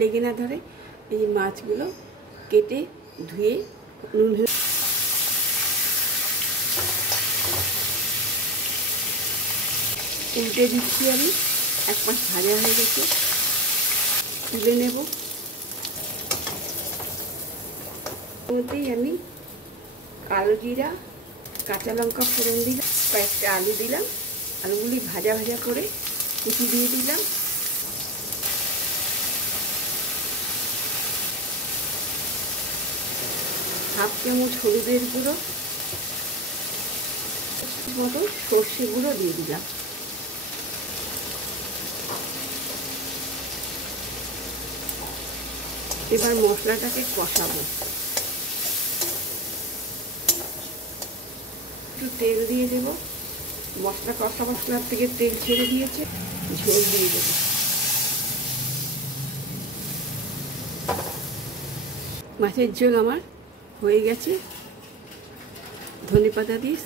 লেগে না ধরে এই মাছগুলো কেটে ধুয়ে নুন উল্টে দিচ্ছি। আমি এক পাশ ভাজা হয়ে গেছে, তুলে নেব। মধ্যেই আমি কালো জিরা, কাঁচা লঙ্কা ফোড়ন দিলাম, কয়েকটা আলু দিলাম। আলুগুলি ভাজা ভাজা করে কুচি দিয়ে দিলাম। হাফ চামচ হলুদের গুঁড়ো, মতো সর্ষে গুঁড়ো দিয়ে দিলাম। এবার মশলাটাকে কষাবো। একটু তেল দিয়ে দেব। মশলা কষা মশলার থেকে তেল ছেড়ে দিয়েছে, ঝোল দিয়ে দেব। মাছের ঝোল আমার হয়ে গেছে। ধনেপাতা দিয়ে